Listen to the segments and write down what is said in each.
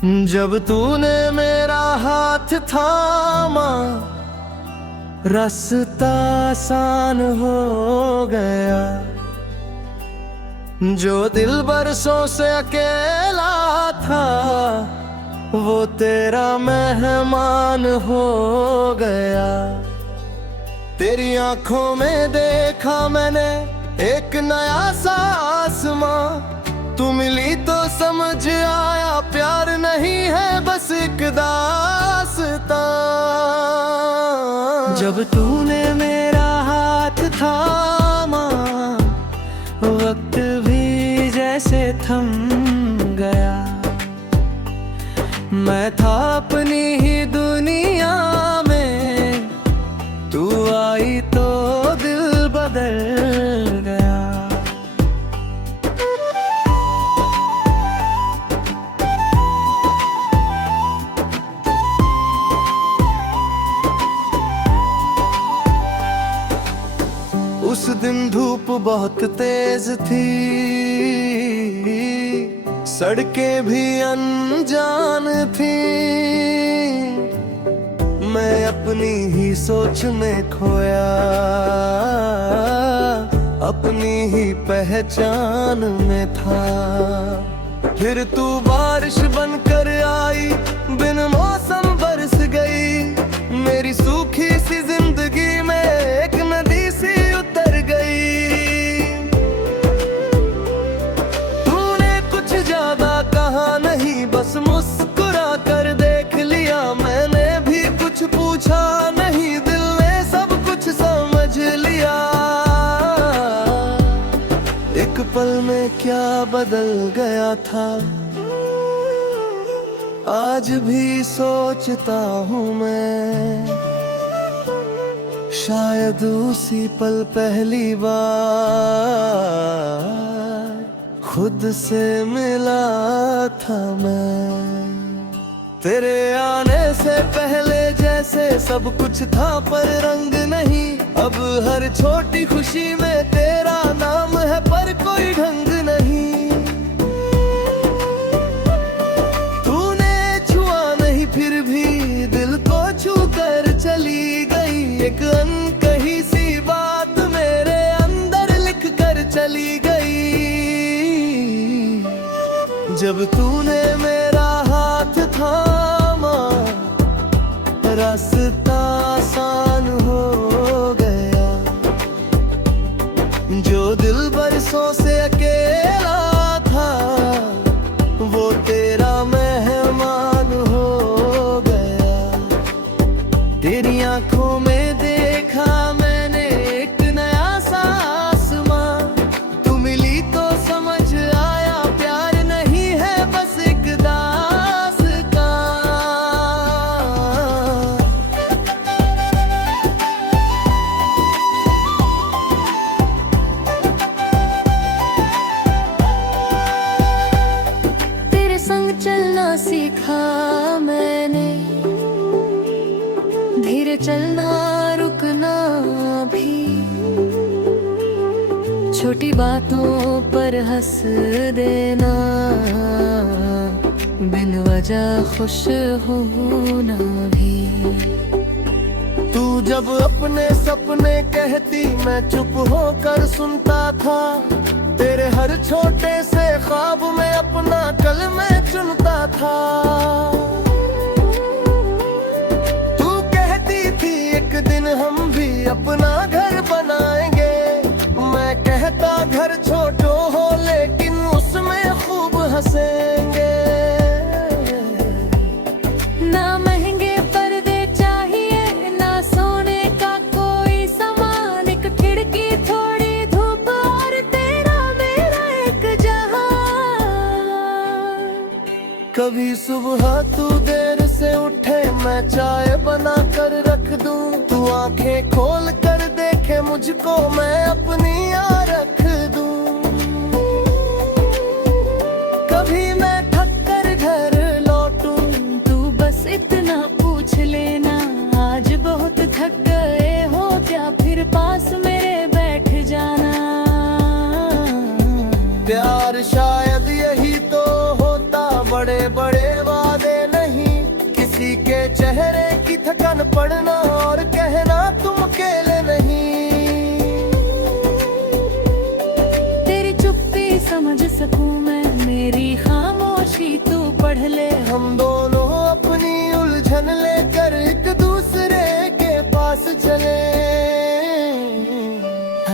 जब तूने मेरा हाथ थामा, रास्ता आसान हो गया। जो दिल बरसों से अकेला था, वो तेरा मेहमान हो गया। तेरी आंखों में देखा मैंने एक नया सा आसमां। तू मिली तो समझ आया, प्यार नहीं है बस एक दास्तां। जब तूने मेरा हाथ थामा, वक्त भी जैसे थम गया। मैं था अपनी ही दुनिया में, तू आई तो दिल बदल गया। उस दिन धूप बहुत तेज थी, सड़कें भी अनजान थी। मैं अपनी ही सोच में खोया, अपनी ही पहचान में था। फिर तू बारिश बनकर आई, बिन मौसम बरस गई। मेरी सूखी सी जिंदगी में एक नदी सी उतर गई। तूने कुछ ज्यादा कहा नहीं, बस मुस्कुरा कर देख लिया। मैंने भी कुछ पूछा नहीं, दिल ने सब कुछ समझ लिया। एक पल में क्या बदल गया था, आज भी सोचता हूँ मैं। शायद उसी पल पहली बार खुद से मिला था मैं। तेरे आने से पहले जैसे सब कुछ था, पर रंग नहीं। अब हर छोटी खुशी में तेरा नाम है, पर कोई ढंग नहीं। तूने छुआ नहीं, फिर भी दिल को छू कर चली गई। एक अनकही सी बात मेरे अंदर लिख कर चली गई। जब तूने मेरा हाथ थामा, रास्ता आसान हो गया। जो दिल बरसों से अकेला था, वो तेरा मेहमान हो गया। तेरी आंखों में देखा मैंने एक नया सा आसमां। तू मिली तो समझ आया, प्यार नहीं है बस एक दास्तां। तेरे संग चलना सीखा मैंने, धीरे चलना रुकना भी। छोटी बातों पर हंस देना, बिन वजह खुश होना भी। तू जब अपने सपने कहती, मैं चुप होकर सुनता था। तेरे हर छोटे से ख्वाब में अपना कल मैं चुनता था। तू कहती थी एक दिन हम भी अपना घर बनाएंगे। मैं कहता घर छोटो हो, लेकिन उसमें खूब हंसेंगे। ना महंगे पर्दे चाहिए, ना सोने का कोई सामान। एक खिड़की, थोड़ी धूप और तेरा मेरा एक जहां। कभी सुबह तू देर से उठे, मैं चाय बना कर रख दूं। तू आंखें खोल कर देखे मुझको, मैं अपनी यार रख दूं। कभी मैं थक कर घर लौटूं, तू बस इतना पूछ लेना। आज बहुत थक गए हो क्या, फिर पास मेरे बैठ जाना। प्यार शायद यही तो होता, बड़े बड़े वादे थकान पड़ना और कहना तुम अकेले नहीं। तेरी चुप्पी समझ सकूं मैं, मेरी खामोशी तू पढ़ ले। हम दोनों अपनी उलझन लेकर एक दूसरे के पास चले।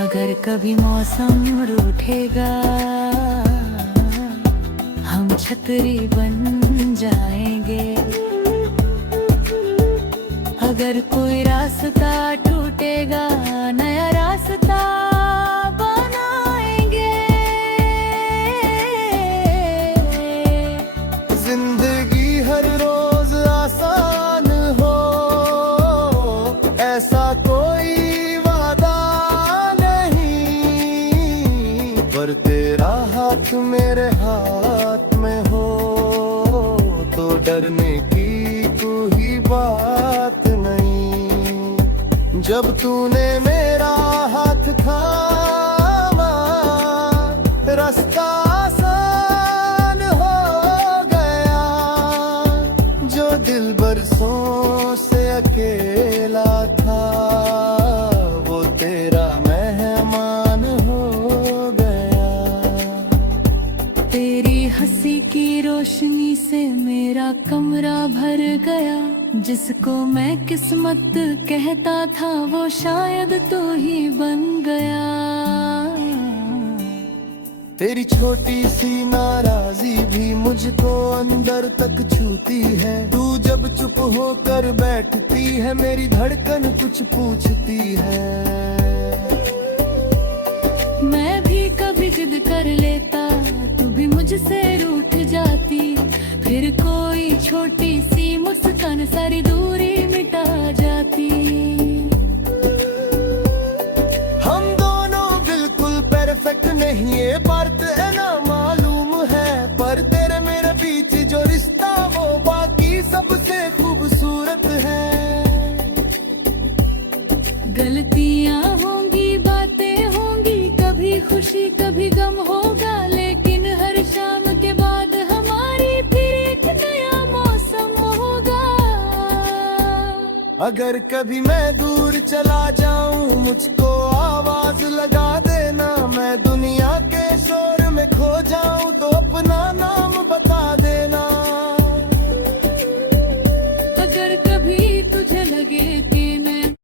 अगर कभी मौसम रूठेगा, हम छतरी बन जाएंगे। अगर कोई रास्ता टूटेगा, नया रास्ता बनाएंगे। जिंदगी हर रोज आसान हो, ऐसा कोई वादा नहीं। पर तेरा हाथ मेरे हाथ में हो, तो डरने की कोई बात नहीं। जब तूने मेरा हाथ थामा, रास्ता आसान हो गया। जो दिल बरसों से अकेला था, वो तेरा मेहमान हो गया। तेरी हंसी की रोशनी से मेरा कमरा भर गया। जिसको मैं किस्मत कहता था, वो शायद तू ही बन गया। तेरी छोटी सी नाराजी भी मुझको अंदर तक छूती है। तू जब चुप होकर बैठती है, मेरी धड़कन कुछ पूछती है। मैं भी कभी जिद कर लेता, तू भी मुझसे रूठ जाती। फिर कोई छोटी सी मुस्कान सारी दूरी मिटा जाती। हम दोनों बिल्कुल परफेक्ट नहीं, ये बात है ना मालूम है। पर तेरे मेरे बीच जो रिश्ता, वो बाकी सबसे खूबसूरत है। गलतियां होंगी, बातें होंगी, कभी खुशी कभी गम होगा। लेकिन हर शाम के बाद हमारी फिर एक नया मौसम होगा। अगर कभी मैं दूर चला जाऊं, मुझको आवाज लगा देना। मैं दुनिया के शोर में खो जाऊं, तो अपना नाम